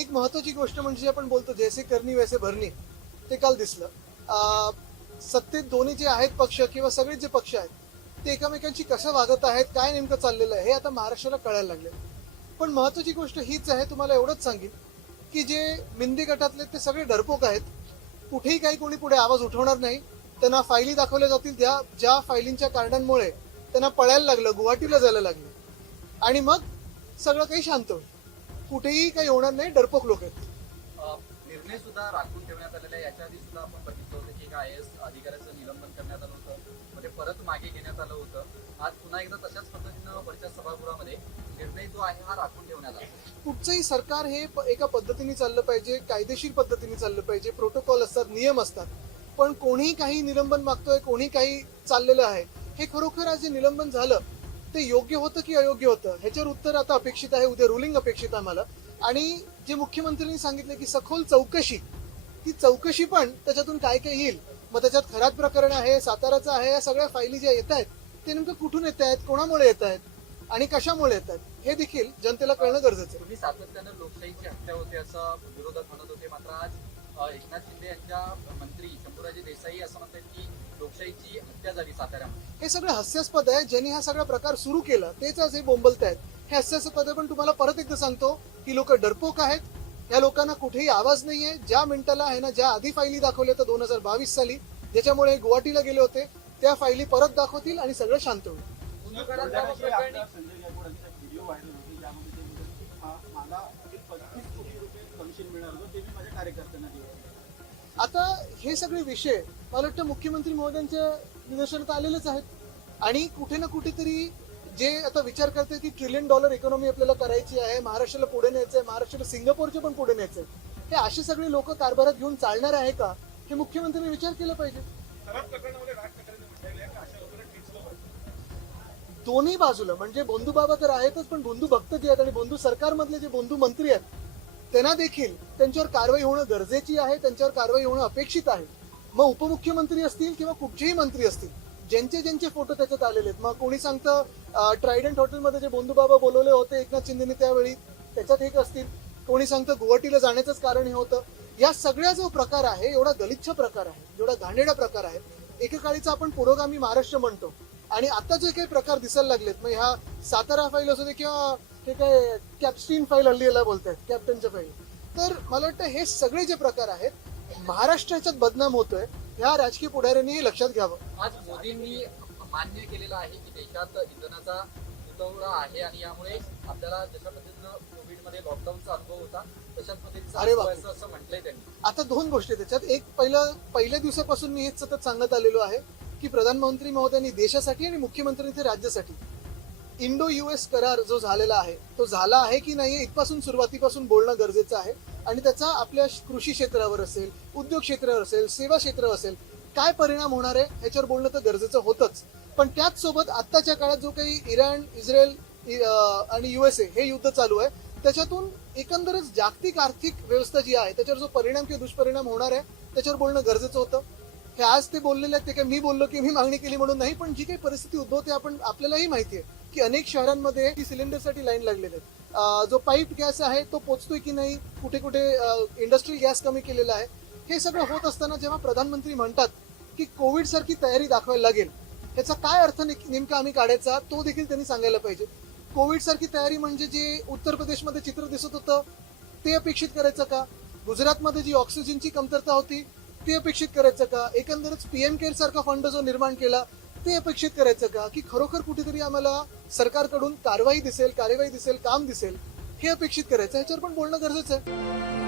एक महत्वाची गोष्ट म्हणजे आपण बोलतो जैसे करनी वैसे भरणी, ते काल दिसलं. सत्तेत दोन्ही जे आहेत पक्ष किंवा सगळे जे पक्ष आहेत ते एकमेकांशी कसं वागत आहेत, काय नेमकं चाललेलं आहे हे आता महाराष्ट्राला कळायला लागले. पण महत्वाची गोष्ट हीच आहे, तुम्हाला एवढंच सांगेन की जे मिंदी गटातले ते सगळे डरपोक आहेत. कुठेही काही कोणी पुढे आवाज उठवणार नाही. त्यांना फायली दाखवल्या जातील, ज्या फायलींच्या कारणांमुळे त्यांना पळायला लागलं, गुवाहाटीला जायला लागलं आणि मग सगळं काही शांत होईल. कुठेही काही होणार नाही, डरपोक लोक आहेत. निर्णय सुद्धा राखून ठेवण्यात आलेला आहे. याच्या आधी सुद्धा आपण बघितलं होतं की एका IAS अधिकाऱ्याचं निलंबन करण्यात आलं होतं, म्हणजे परत मागे घेण्यात आलं होतं. आज पुन्हा एकदा तशाच पद्धतीनं वरच्या सभागृहामध्ये निर्णय जो आहे हा राखून ठेवण्यात आला. कुठचंही सरकार हे एका पद्धतीने चाललं पाहिजे, कायदेशीर पद्धतीने चाललं पाहिजे. प्रोटोकॉल असतात, नियम असतात. पण कोणी काही निलंबन मागतोय, कोणी काही चाललेलं आहे, हे खरोखर आज जे निलंबन झालं ते योग्य होतं की अयोग्य होतं ह्याच्यावर उत्तर आता अपेक्षित आहे. उद्या रुलिंग अपेक्षित आहे मला. आणि जे मुख्यमंत्र्यांनी सांगितलं की सखोल चौकशी, ती चौकशी पण त्याच्यातून काय काय येईल, मग त्याच्यात खरात प्रकरण आहे, साताराचं आहे, या सगळ्या फायली ज्या येत आहेत ते नेमकं कुठून येत आहेत, कोणामुळे येत आहेत आणि कशामुळे येत आहेत हे देखील जनतेला कळणं गरजेचं आहे. तुम्ही सातत्यानं लोकशाहीची हत्या होते असं विरोधक म्हणत होते, मात्र आज एकनाथ शिंदे यांच्या मंत्री शंभूराजे देसाई असं म्हणतात की लोकशाहीची हत्या झाली साताऱ्यामध्ये. हे सगळं हास्यास्पद आहे. ज्यांनी हा सगळा प्रकार सुरू केला तेच आज हे बोंबलत आहेत. हे हास्यास्पद आहे. पण तुम्हाला परत एकदा सांगतो की लोक डरपोक आहेत. या लोकांना कुठेही आवाज नाहीये. ज्या मिनिटाला आहे ना, ज्या आधी फायली दाखवल्या तर 2022 साली, ज्याच्यामुळे गुवाहाटीला गेले होते, त्या फायली परत दाखवतील आणि सगळं शांत होईल. आता हे सगळे विषय मला वाटतं मुख्यमंत्री महोदयांच्या निदर्शनात आलेलेच आहेत. आणि कुठे ना कुठेतरी जे आता विचार करते की $1 ट्रिलियन इकॉनॉमी आपल्याला करायची आहे, महाराष्ट्राला पुढे न्यायचं आहे, महाराष्ट्राला सिंगापूरचे पण पुढे न्यायचं आहे, हे असे सगळे लोक कारभारात घेऊन चालणार आहे का, हे मुख्यमंत्र्यांनी विचार केला पाहिजे. दोन्ही बाजूला म्हणजे बंधू बाबा तर आहेतच, पण बंधू भक्त जे आहेत आणि बंधू सरकारमधले जे बंधू मंत्री आहेत त्यांना देखील त्यांच्यावर कारवाई होणं गरजेची आहे, त्यांच्यावर कारवाई होणं अपेक्षित आहे. मग उपमुख्यमंत्री असतील किंवा कुठचेही मंत्री असतील, ज्यांचे फोटो त्याच्यात आलेले आहेत. मग कोणी सांगतं ट्रायडंट हॉटेलमध्ये जे बंधू बाबा बोलवले होते एकनाथ शिंदेने त्यावेळी, त्याच्यात एक असतील. कोणी सांगतं गुवाहाटीला जाण्याचंच कारण हे होतं. या सगळ्या जो प्रकार आहे, एवढा गलिच्छ प्रकार आहे, एवढा घाणेरडा प्रकार आहे. एकेकाळीचा आपण पुरोगामी महाराष्ट्र म्हणतो आणि आता जे काही प्रकार दिसायला लागलेत, मग ह्या सातारा फाईल असू दे किंवा ते काय कॅप्स्टीन फाईल हल्ली याला बोलतात, कॅप्टनच्या फाईल, तर मला वाटतं हे सगळे जे प्रकार आहेत महाराष्ट्राच्यात बदनाम होतोय, ह्या राजकीय पुढाऱ्यांनी हे लक्षात घ्यावं. आज मोदींनी मान्य केलेलं आहे की देशात इंधनाचा तुटवडा आहे आणि यामुळे आपल्याला जशा पद्धतीनं कोविडमध्ये लॉकडाऊनचा अनुभव होता तशाच पद्धतीचा असं म्हटलंय त्यांनी. आता दोन गोष्टी त्याच्यात. एक, पहिल्या दिवसापासून मी हेच सतत सांगत आलेलो आहे की प्रधानमंत्री महोदयांनी देशासाठी आणि मुख्यमंत्र्यांनी राज्यासाठी इंडो US करार जो झालेला आहे तो झाला आहे की नाही इथपासून सुरुवातीपासून बोलणं गरजेचं आहे. आणि त्याचा आपल्या कृषी क्षेत्रावर असेल, उद्योग क्षेत्रावर असेल, सेवा क्षेत्रावर असेल, काय परिणाम होणार आहे ह्याच्यावर बोलणं तर गरजेचं होतच. पण त्याच सोबत आत्ताच्या काळात जो काही इराण, इस्रायल आणि USA हे युद्ध चालू आहे, त्याच्यातून एकंदरच जागतिक आर्थिक व्यवस्था जी आहे त्याच्यावर जो परिणाम किंवा दुष्परिणाम होणार आहे त्याच्यावर बोलणं गरजेचं होतं. हे आज ते बोललेले आहेत, ते काय मी बोललो की मी मागणी केली म्हणून नाही, पण जी काही परिस्थिती उद्भवते आपल्यालाही माहिती आहे की अनेक शहरांमध्ये सिलेंडरसाठी लाईन लागलेले आहेत. जो पाईप गॅस आहे तो पोचतोय की नाही, कुठे कुठे इंडस्ट्रियल गॅस कमी केलेला आहे. हे सगळं होत असताना जेव्हा प्रधानमंत्री म्हणतात की कोविड सारखी तयारी दाखवायला लागेल, ह्याचा काय अर्थ नेमका आम्ही काढायचा तो देखील त्यांनी सांगायला पाहिजे. कोविड सारखी तयारी म्हणजे जे उत्तर प्रदेशमध्ये चित्र दिसत होतं ते अपेक्षित करायचं का? गुजरातमध्ये जी ऑक्सिजनची कमतरता होती ते अपेक्षित करायचं का? एकंदरच PM केअर सारखा फंड जो निर्माण केला ते अपेक्षित करायचं का? की खरोखर कुठेतरी आम्हाला सरकारकडून कार्यवाही दिसेल, काम दिसेल, हे अपेक्षित करायचं. ह्याच्यावर पण बोलणं गरजेचं आहे.